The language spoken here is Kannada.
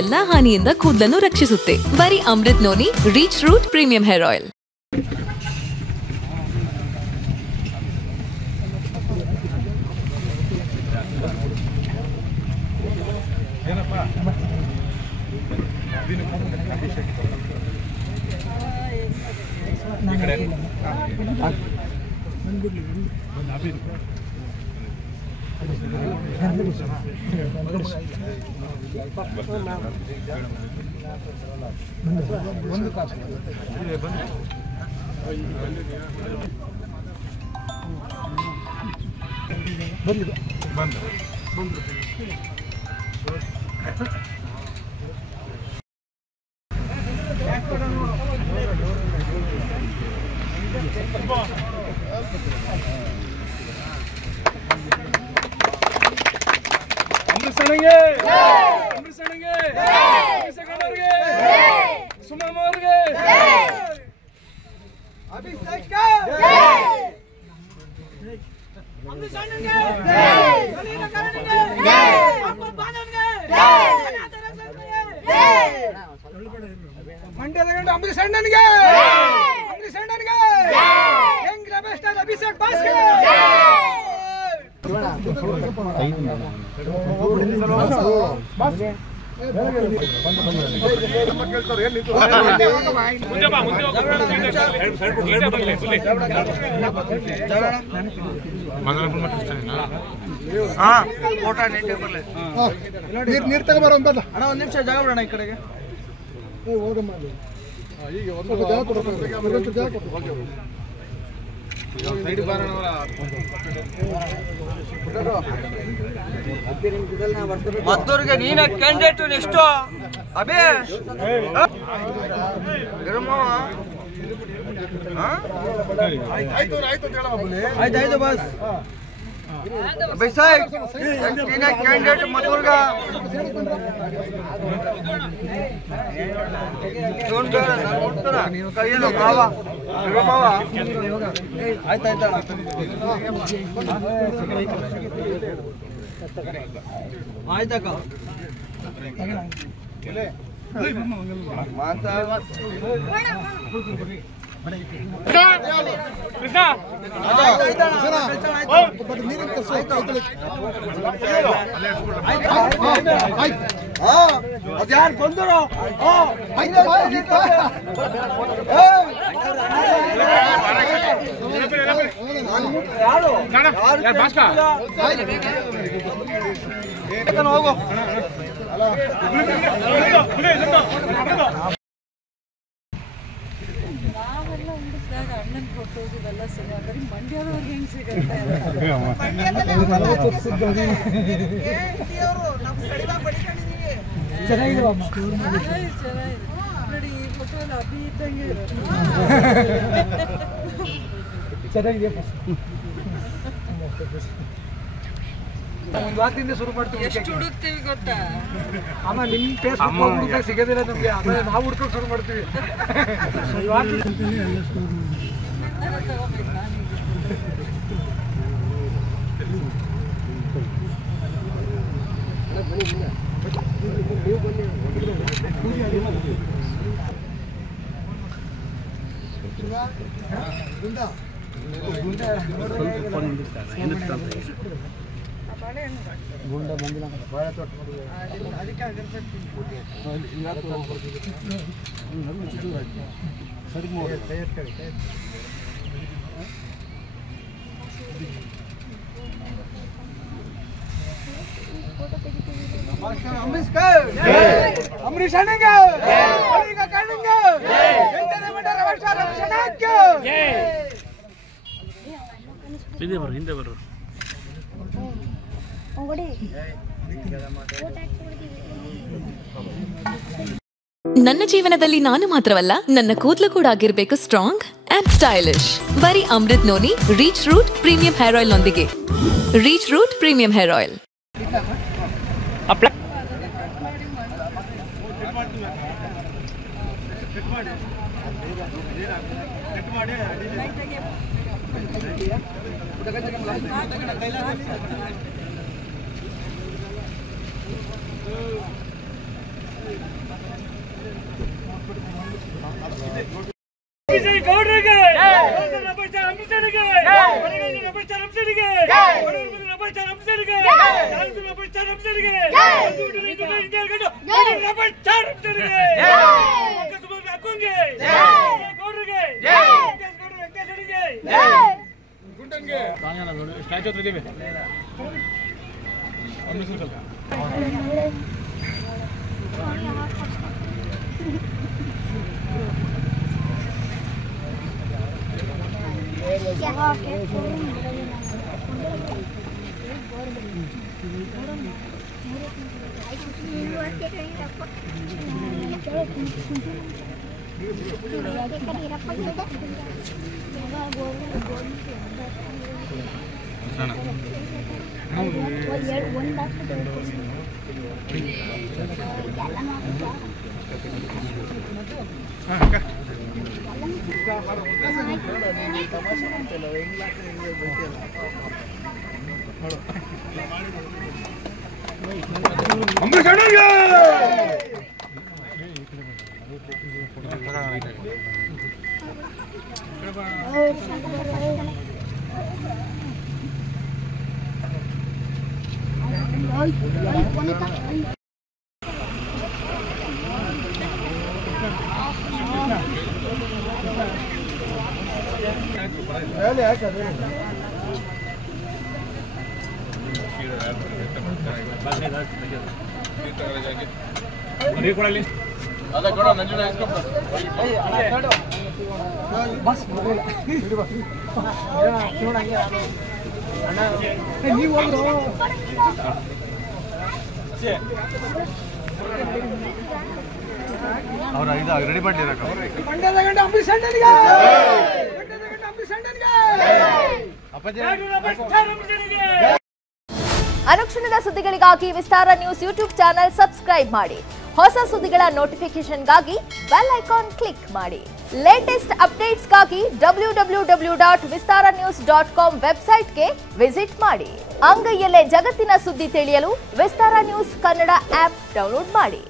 ಎಲ್ಲಾ ಹಾನಿಯಿಂದ ಕೂದಲನ್ನು ರಕ್ಷಿಸುತ್ತೆ. ಬರೀ Amrit noni reach root premium hair oil. ನೀರು ತಗೋಬಾರ ಅಣ್ಣ, ಒಂದ್ ನಿಮಿಷ ಜಾಗ ಬಿಡೋಣ ಈ ಕಡೆಗೆ. ಮದ್ದೂರಿಗೆ ನೀನ ಕ್ಯಾಂಡಿಡೇಟ್ ನೆಕ್ಸ್ಟ್ ಅಬೇ ಆಯ್ತಾಯ್ತು ಬಸ್ ಬೈಸಾಯ್ ನೀನ ಕ್ಯಾಂಡಿಡೇಟ್ ಮದ್ದೂರ್ಗ ಕೈಯಲ್ಲ ಮಾವ ಮಾವ ಆಯ್ತಾಯ್ತಾ ಆಯ್ತಕ್ಕ ಅದ್ಯಾರು ಬಂದರು ಹೋಗು ನಾವೆಲ್ಲ ಉಂಡಿಸಿದಾಗ ಅಣ್ಣನ್ ಕೊಟ್ಟೋಗಿವೆಲ್ಲ ಸಿಗಾದ್ರೆ ಮಂಡ್ಯದವ್ರಿಗೆ ಹೆಂಗ್ ಸಿಗುತ್ತೆ? ಚೆನ್ನಾಗಿದೆ ನೋಡಿ, ಈ ಫೋಟೋ ಎಲ್ಲ ಅಭಿ ಇದ್ದಂಗೆ ಚೆನ್ನಾಗಿದೆಯಪ್ಪ. ಒಂದು ವಾರದಿಂದ ಶುರು ಮಾಡ್ತೀವಿ. ಎಷ್ಟು ಹುಡುಕ್ತೀವಿ ಗೊತ್ತಾ? ಅಮ್ಮ ನಿಮ್ಮ ಫೇಸ್ಬುಕ್ ಹುಡುಕ ಸಿಗೋದಿಲ್ಲ ನಮಗೆ, ಆಮೇಲೆ ನಾವು ಹುಡ್ಕೋಕೆ ಶುರು ಮಾಡ್ತೀವಿ. ಗುಂಡ ಬಂದಿಲ್ಲ ಅದಕ್ಕೆ ಅಂಬರೀಷ್ ಅಣ್ಣಂಗೆ ಕಣ್ಣಿಂಗೆ ಹಿಂದೆ ಬರು, ಹಿಂದೆ ಬರು. ನನ್ನ ಜೀವನದಲ್ಲಿ ನಾನು ಮಾತ್ರವಲ್ಲ, ನನ್ನ ಕೂದಲು ಕೂಡ ಆಗಿರ್ಬೇಕು ಸ್ಟ್ರಾಂಗ್ ಅಂಡ್ ಸ್ಟೈಲಿಶ್. ಬರೀ Amrit noni reach root premium hair oil ನೊಂದಿಗೆ. Reach root premium hair oil. Statue ಹತ್ರ ಇದೀವಿ ರೆಡಿ ಮಾಡಿ ಅನುಕ್ಷಣದ ಸುದ್ದಿಗಳಿಗಾಗಿ Vistara news YouTube channel subscribe ಮಾಡಿ. ಹೊಸ ಸುದ್ದಿಗಳ ನೋಟಿಫಿಕೇಶನ್ಗಾಗಿ ಬೆಲ್ ಐಕಾನ್ ಕ್ಲಿಕ್ ಮಾಡಿ. ಲೇಟೆಸ್ಟ್ ಅಪ್ಡೇಟ್ಸ್ಗಾಗಿ www.vistaranews.com ವೆಬ್ಸೈಟ್ಗೆ ವಿಸಿಟ್ ಮಾಡಿ. ಅಂಗೈಯಲ್ಲೇ ಜಗತ್ತಿನ ಸುದ್ದಿ ತಿಳಿಯಲು Vistara news Kannada app download ಮಾಡಿ.